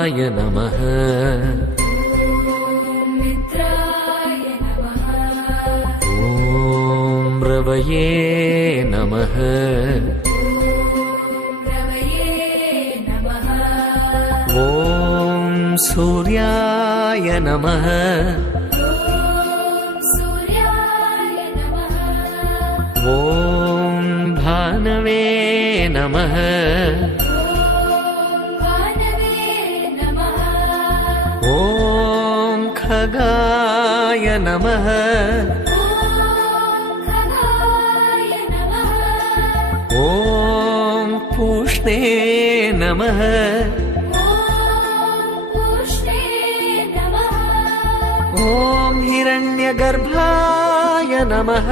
मित्राय नमः ॐ रवये नमः ॐ सूर्याय नमः ॐ भानवे नमः ॐ खगाय नमः ॐ पूष्णे नमः ॐ हिरण्यगर्भाय नमः